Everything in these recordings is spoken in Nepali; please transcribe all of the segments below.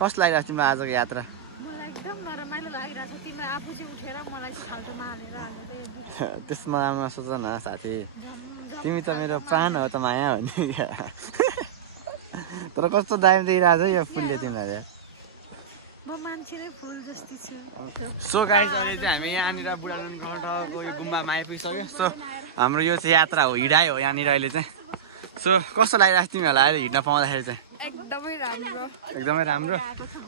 कस्तो लागिरहेको छ तिमीलाई आजको यात्रा मलाई एकदम नरमाइलो लागिरहेछ तिम्रो आफू चाहिँ उठेर मलाई खाल्टोमा हालेर हाल्नु त्यसमा राम्रो सोच न साथी तिमी त मेरो प्राण हो त माया हो नि तर कस्तो दामी देखिरहेको छ यो फुलले तिमीलाई म मान्छेले फुल जस्तै छु सो गाइस अहिले चाहिँ हामी यहाँनिर बुढानुनको यो गुम्बामा आइपुगिसक्यो सो हाम्रो यो चाहिँ यात्रा हो हिँडाइ हो यहाँनिर अहिले चाहिँ सो कस्तो लागिरहेको छ तिमीहरूलाई अहिले हिँड्न पाउँदाखेरि चाहिँ एकदमै राम्रो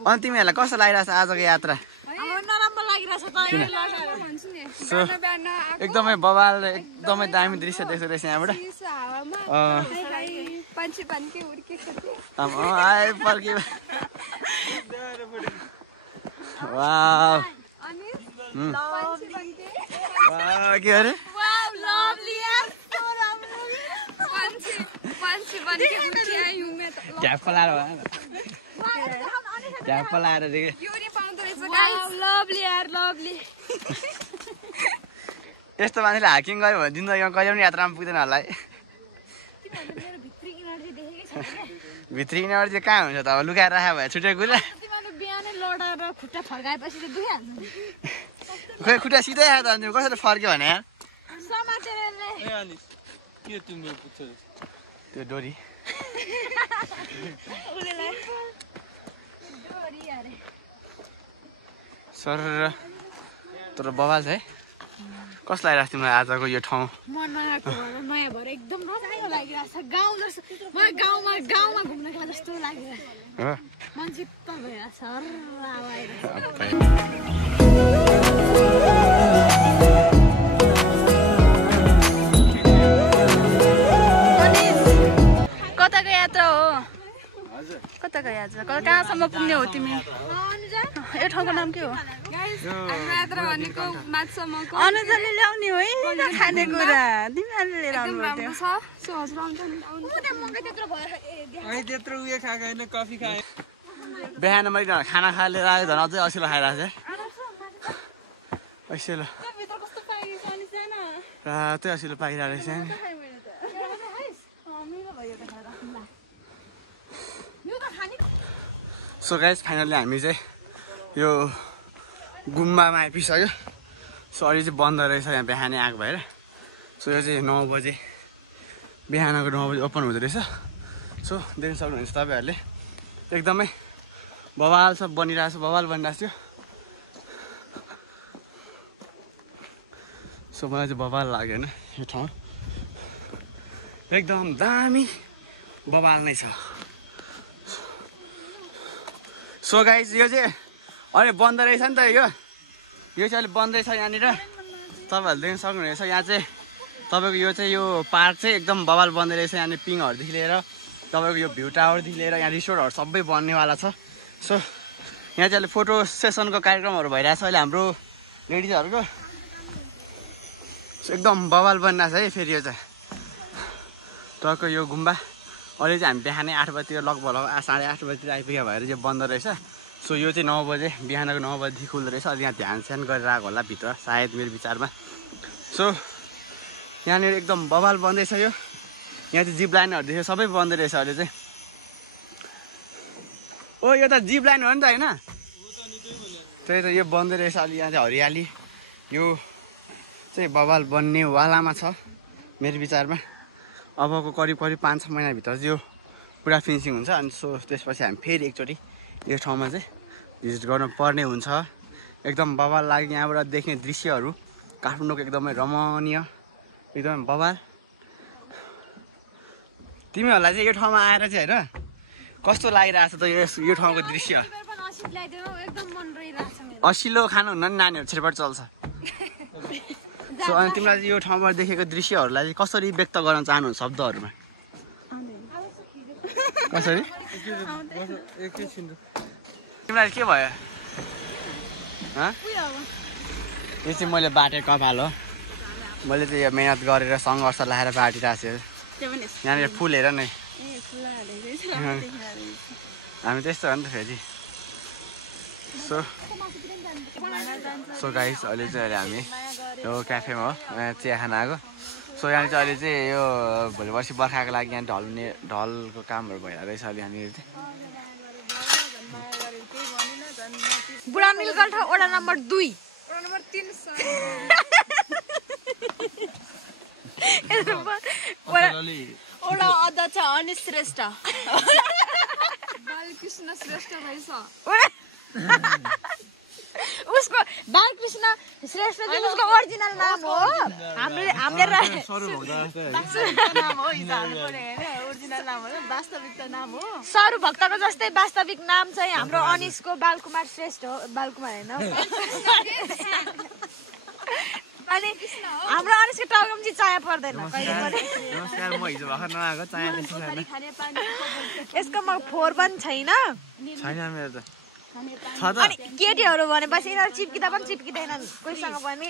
अनि तिमीहरूलाई कस्तो लागिरहेछ आजको यात्रा सो एकदमै बवाल एकदमै दामी दृश्य देख्दो रहेछ यहाँबाट आइपर्क्यो के अरे ट्याप लाएर ट्याप लाएर यस्तो मान्छेले हाकिङ गऱ्यो भने जिन्दगीमा कहिले पनि यात्रामा पुग्दैन होला है भित्री इनर चाहिँ कहाँ हुन्छ त अब लुकाएर राखेको भए छुट्टै कुरा खोइ खुट्टा सिधै आयो त अनि कसरी फर्क्यो भने त्यो डोरी सर तर बवाल छ है कस्तो लागिरहेको तिमीलाई आजको यो ठाउँ नयाँ भएर एकदम रमाइलो लागिरहेछ गाउँ जस्तो मलाई गाउँमा घुम्नको जस्तो लागिरहेछ मान्छे त भइरहेछ कताको यात्रा हो कताको यात्रा कहाँसम्म पुग्ने हो तिमी यो ठाउँको नाम के हो अनुजले ल्याउने हो खानेकुरा तिमीहरूले लिएर आउनु बिहान मैले खाना खाएर आयो झन् अझै असिलो खाइरहेको छ असिलो रातै असिलो पाइरहेको रहेछ नि सो गाइस फाइनली हामी चाहिँ यो गुम्बामा आइपुगिसक्यो सो अहिले चाहिँ बन्द रहेछ यहाँ बिहानै आएको भएर सो यो चाहिँ 9 बजे बिहानको 9 बजे ओपन हुँदो रहेछ सो देख्न सक्नुहुन्छ तपाईँहरूले एकदमै बवाल सब बनिरहेको छ बवाल बनिरहेको थियो सो मलाई चाहिँ बवाल लाग्यो होइन यो ठाउँ एकदम दामी बवाल नै छ सो गाइस यो चाहिँ अहिले बन्द रहेछ नि त यो चाहिँ अहिले बन्दै छ यहाँनिर तपाईँहरूले देख्न सक्नुहुनेछ यहाँ चाहिँ तपाईँको यो चाहिँ यो पार्क चाहिँ एकदम बवाल बन्दै रहेछ यहाँनिर पिङहरूदेखि लिएर तपाईँको यो भ्यू टावरदेखि लिएर यहाँ रिसोर्टहरू सबै बन्नेवाला छ सो यहाँ चाहिँ अहिले फोटो सेसनको कार्यक्रमहरू भइरहेछ अहिले हाम्रो लेडिजहरूको एकदम बवाल बनिरहेछ है फेरि यो चाहिँ तपाईँको यो गुम्बा अहिले चाहिँ हामी बिहानै 8 बजीतिर लगभग 8:30 बजीतिर आइपुग्यो भएर चाहिँ बन्द रहेछ सो यो चाहिँ 9 बजे बिहानको 9 बजीदेखि खुल्दो रहेछ अहिले यहाँ ध्यान स्यान गरेर आएको होला भित्र सायद मेरो विचारमा सो यहाँनिर एकदम बवाल बन्दैछ यो यहाँ चाहिँ जिप लाइनहरूदेखि सबै बन्दै रहेछ अहिले चाहिँ ओ यो त जिप लाइन हो नि त होइन त्यही त यो बन्दै रहेछ अहिले यहाँ चाहिँ हरियाली यो चाहिँ बवाल बन्नेवालामा छ मेरो विचारमा अबको करिब 5-6 महिनाभित्र चाहिँ यो पुरा फिनिसिङ हुन्छ अनि सो त्यसपछि हामी फेरि एकचोटि यो ठाउँमा चाहिँ भिजिट गर्नु पर्ने हुन्छ एकदम बवाल लाग्यो यहाँबाट देख्ने दृश्यहरू काठमाडौँको एकदमै रमणीय एकदमै बवाल तिमीहरूलाई चाहिँ यो ठाउँमा आएर चाहिँ होइन कस्तो लागिरहेको छ त यो ठाउँको दृश्य असिलो खानुहुन्न नि नानीहरू छिटपट चल्छ सो अनि तिमीलाई चाहिँ यो ठाउँबाट देखेको दृश्यहरूलाई चाहिँ कसरी व्यक्त गर्न चाहनुहुन्छ शब्दहरूमा कसरी तिमीलाई के भयो यो चाहिँ मैले बाटेको कपाल हो मैले चाहिँ यो मेहनत गरेर सङ्घर्ष लाएर बाटिरहेको छु यहाँनिर फुल हेर नै हामी त्यस्तो हो नि त फेरि सो गाइस अहिले चाहिँ अहिले हामी यो क्याफेमा हो यहाँ चिया खान आएको सो यहाँ चाहिँ अहिले चाहिँ यो भोलि पर्सि बर्खाको लागि यहाँ ढलको कामहरू भइरहेको रहेछ अहिले यहाँनिर चाहिँ बुढा नीलकण्ठ वडा नम्बर 2 वडा नम्बर 3 वडा अध्यक्ष अनिश श्रेष्ठ बालकृष्ण श्रेष्ठ रहेछ उसको बालकृष्ण श्रेष्ठ चाहिँ उसको ओरिजिनल नाम हो हाम्रो सरू भक्तको जस्तै वास्तविक नाम चाहिँ हाम्रो अनिशको बालकुमार श्रेष्ठ हो बालकुमार हैन अनि हाम्रो अनिशको टाउकोमा चाहिँ चाया पर्दैन कहिले पनि नमस्कार म हिजो भर्खर नआएको चाया त्यस्तो छैन यसको म फोहोर पनि छैन छैन मेरो त छ त अनि केटीहरू भनेपछि यिनीहरू चिप्किँदा पनि चिप्किँदैनन् कोहीसँग पनि